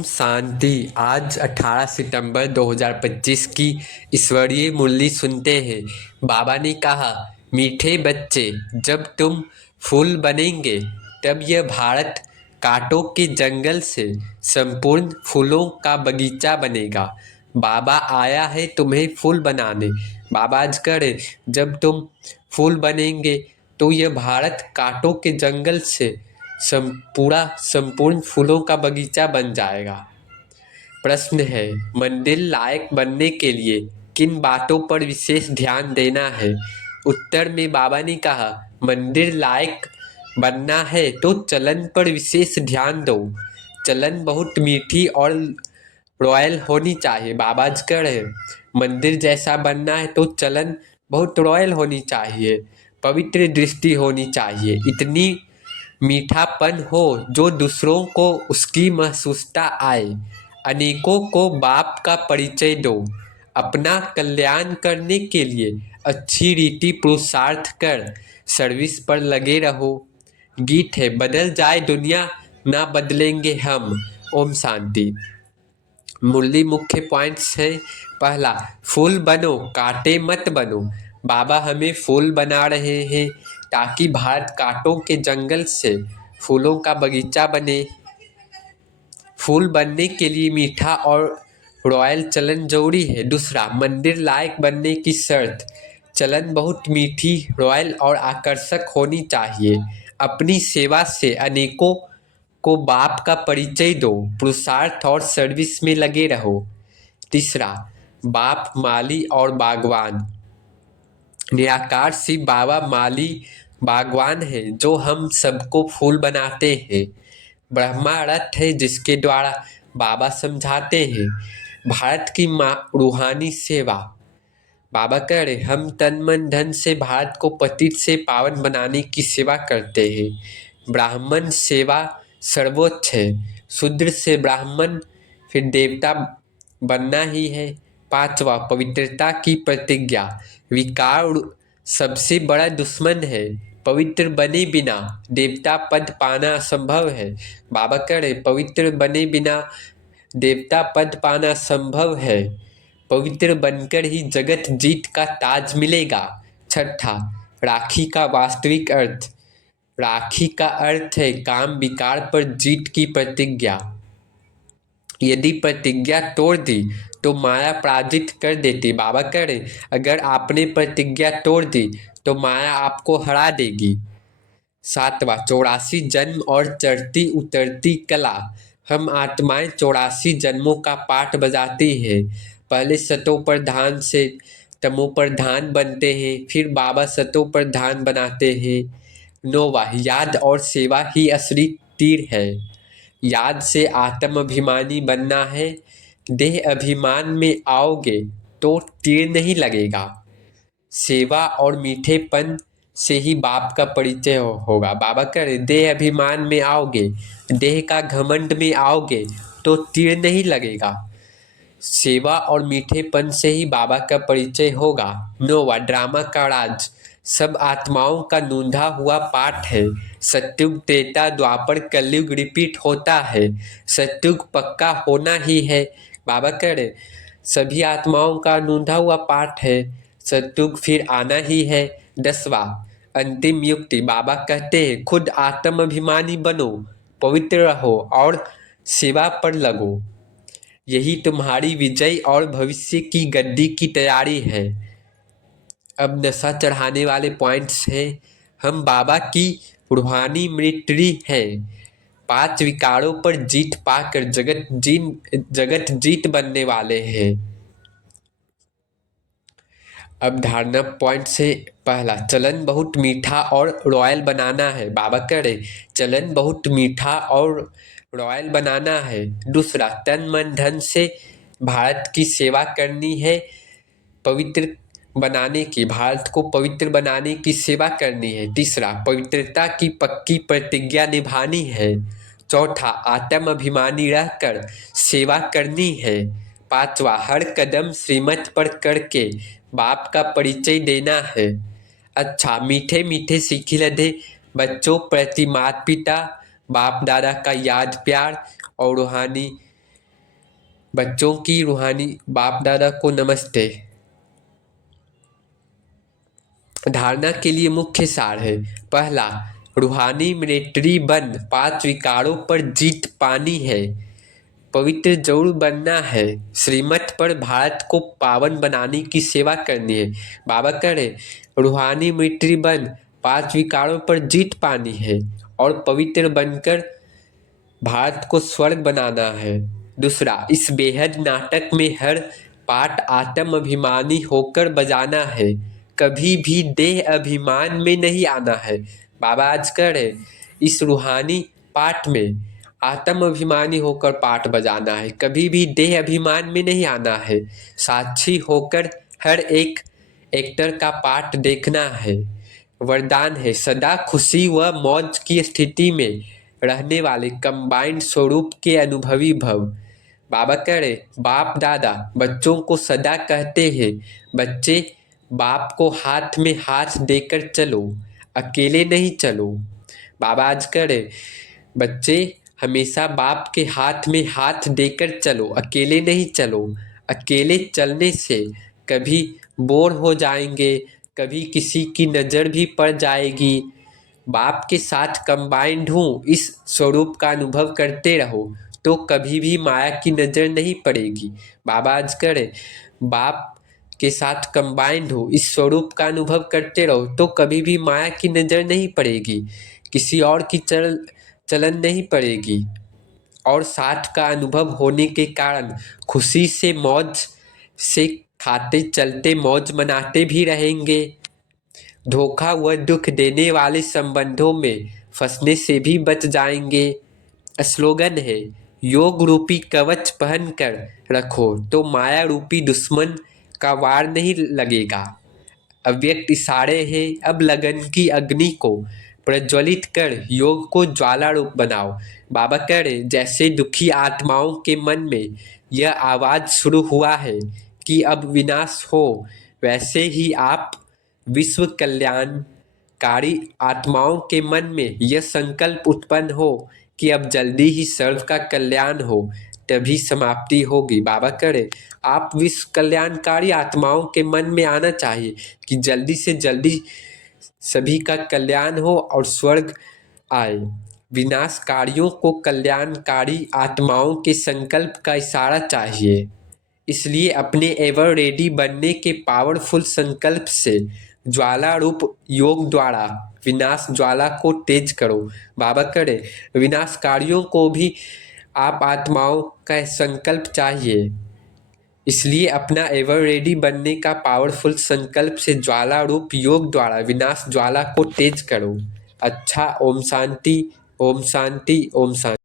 ओम शांति। आज 18 सितंबर 2025 की ईश्वरीय मुरली सुनते हैं। बाबा ने कहा, मीठे बच्चे, जब तुम फूल बनेंगे तब यह भारत कांटों के जंगल से संपूर्ण फूलों का बगीचा बनेगा। बाबा आया है तुम्हें फूल बनाने। बाबा आज करे, जब तुम फूल बनेंगे तो यह भारत कांटों के जंगल से संपूर्ण फूलों का बगीचा बन जाएगा। प्रश्न है, मंदिर लायक बनने के लिए किन बातों पर विशेष ध्यान देना है? उत्तर में बाबा ने कहा, मंदिर लायक बनना है तो चलन पर विशेष ध्यान दो। चलन बहुत मीठी और रॉयल होनी चाहिए। बाबा जी कह रहे हैं, मंदिर जैसा बनना है तो चलन बहुत रॉयल होनी चाहिए, पवित्र दृष्टि होनी चाहिए, इतनी मीठापन हो जो दूसरों को उसकी महसूसता आए। अनेकों को बाप का परिचय दो। अपना कल्याण करने के लिए अच्छी रीति पुरुषार्थ कर सर्विस पर लगे रहो। गीत है, बदल जाए दुनिया ना बदलेंगे हम। ओम शांति। मुरली मुख्य पॉइंट्स हैं। पहला, फूल बनो, कांटे मत बनो। बाबा हमें फूल बना रहे हैं ताकि भारत कांटों के जंगल से फूलों का बगीचा बने। फूल बनने के लिए मीठा और रॉयल चलन जरूरी है। दूसरा, मंदिर लायक बनने की शर्त, चलन बहुत मीठी, रॉयल और आकर्षक होनी चाहिए। अपनी सेवा से अनेकों को बाप का परिचय दो। पुरुषार्थ और सर्विस में लगे रहो। तीसरा, बाप माली और बागवान। निराकार शिव बाबा माली बागवान है जो हम सबको फूल बनाते हैं। ब्रह्मा रथ है जिसके द्वारा बाबा समझाते हैं। भारत की रूहानी सेवा। बाबा कह रहे, हम तन मन धन से भारत को पतित से पावन बनाने की सेवा करते हैं। ब्राह्मण सेवा सर्वोच्च है। शूद्र से ब्राह्मण फिर देवता बनना ही है। पांचवा, पवित्रता की प्रतिज्ञा। विकार सबसे बड़ा दुश्मन है। पवित्र बने बिना देवता पद पाना असंभव है। बाबा कह रहे, पवित्र बने बिना देवता पद पाना संभव है। पवित्र बनकर ही जगत जीत का ताज मिलेगा। छठा, राखी का वास्तविक अर्थ। राखी का अर्थ है काम विकार पर जीत की प्रतिज्ञा। यदि प्रतिज्ञा तोड़ दी तो माया पराजित कर देती। बाबा कह रहे, अगर आपने प्रतिज्ञा तोड़ दी तो माया आपको हरा देगी। सातवां, 84 जन्म और चढ़ती उतरती कला। हम आत्माएं 84 जन्मों का पाठ बजाती हैं। पहले सतो प्रधान से तमो प्रधान बनते हैं, फिर बाबा सतो प्रधान बनाते हैं। नौवां, याद और सेवा ही असली तीर है। याद से आत्म अभिमानी बनना है। देह अभिमान में आओगे तो तीर नहीं लगेगा। सेवा और मीठेपन से ही बाप का परिचय होगा। बाबा कह रहे, देह अभिमान में आओगे, देह का घमंड में आओगे तो तीर नहीं लगेगा। सेवा और मीठेपन से ही बाबा का परिचय होगा। नौवा, ड्रामा का राज। सब आत्माओं का नूंधा हुआ पाठ है। सत्युग त्रेता द्वापर कलयुग रिपीट होता है। सत्युग पक्का होना ही है। बाबा कह रहे, सभी आत्माओं का नूंधा हुआ पाठ है। सत्युग फिर आना ही है। 10वां, अंतिम युक्ति। बाबा कहते हैं, खुद आत्म अभिमानी बनो, पवित्र रहो और सेवा पर लगो। यही तुम्हारी विजय और भविष्य की गद्दी की तैयारी है। अब नशा चढ़ाने वाले पॉइंट्स हैं। हम बाबा की रूहानी मिलिट्री हैं। 5 विकारों पर जीत पाकर जगत जीत बनने वाले हैं। अब धारणा पॉइंट से पहला, चलन बहुत मीठा और रॉयल बनाना है। बाबा कह रहे, चलन बहुत मीठा और रॉयल बनाना है। दूसरा, तन मन धन से भारत की सेवा करनी है। पवित्र बनाने की, भारत को पवित्र बनाने की सेवा करनी है। तीसरा, पवित्रता की पक्की प्रतिज्ञा निभानी है। चौथा, आत्म अभिमानी रहकर सेवा करनी है। पांचवा, हर कदम श्रीमत पर करके बाप का परिचय देना है। अच्छा, मीठे मीठे सीखी लधे बच्चों प्रति माता पिता बाप दादा का याद प्यार और रूहानी बच्चों की रूहानी बाप दादा को नमस्ते। धारणा के लिए मुख्य सार है। पहला, रूहानी मिलिट्री बन 5 विकारों पर जीत पानी है। पवित्र जरूर बनना है। श्रीमत पर भारत को पावन बनाने की सेवा करनी है। बाबा कह रहे रूहानी मिलिट्री बन 5 विकारों पर जीत पानी है और पवित्र बनकर भारत को स्वर्ग बनाना है। दूसरा, इस बेहद नाटक में हर पाठ आत्म अभिमानी होकर बजाना है, कभी भी देह अभिमान में नहीं आना है। बाबा आज कह रहे इस रूहानी पाठ में आत्म अभिमानी होकर पाठ बजाना है, कभी भी देह अभिमान में नहीं आना है। साक्षी होकर हर एक एक्टर का पाठ देखना है। वरदान है सदा खुशी व मौज की स्थिति में रहने वाले कंबाइंड स्वरूप के अनुभवी भव। बाबा कह रहे बाप दादा बच्चों को सदा कहते हैं बच्चे बाप को हाथ में हाथ देकर चलो, अकेले नहीं चलो। बाबा आज कह रहे बच्चे हमेशा बाप के हाथ में हाथ देकर चलो, अकेले नहीं चलो। अकेले चलने से कभी बोर हो जाएंगे, कभी किसी की नज़र भी पड़ जाएगी। बाप के साथ कंबाइंड हूँ इस स्वरूप का अनुभव करते रहो तो कभी भी माया की नज़र नहीं पड़ेगी। बाबा आज करे बाप के साथ कंबाइंड हो इस स्वरूप का अनुभव करते रहो तो कभी भी माया की नज़र नहीं पड़ेगी, किसी और की चलन नहीं पड़ेगी और साथ का अनुभव होने के कारण खुशी से मौज से खाते चलते मौज मनाते भी रहेंगे। धोखा व दुख देने वाले संबंधों में फंसने से भी बच जाएंगे। स्लोगन है योग रूपी कवच पहन कर रखो तो माया रूपी दुश्मन का वार नहीं लगेगा। अव्यक्त इशारे हैं अब लगन की अग्नि को प्रज्वलित कर योग को ज्वाला रूप बनाओ। बाबा कह रहे जैसे दुखी आत्माओं के मन में यह आवाज़ शुरू हुआ है कि अब विनाश हो, वैसे ही आप विश्व कल्याणकारी आत्माओं के मन में यह संकल्प उत्पन्न हो कि अब जल्दी ही सर्व का कल्याण हो, तभी समाप्ति होगी। बाबा करे आप विश्व कल्याणकारी आत्माओं के मन में आना चाहिए कि जल्दी से जल्दी सभी का कल्याण हो और स्वर्ग आए। विनाशकारियों को कल्याणकारी आत्माओं के संकल्प का इशारा चाहिए, इसलिए अपने एवर रेडी बनने के पावरफुल संकल्प से ज्वाला रूप योग द्वारा विनाश ज्वाला को तेज करो। बाबा करे विनाशकारियों को भी आप आत्माओं का संकल्प चाहिए, इसलिए अपना एवर रेडी बनने का पावरफुल संकल्प से ज्वाला रूप योग द्वारा विनाश ज्वाला को तेज करो। अच्छा, ओम शांति, ओम शांति, ओम शांति।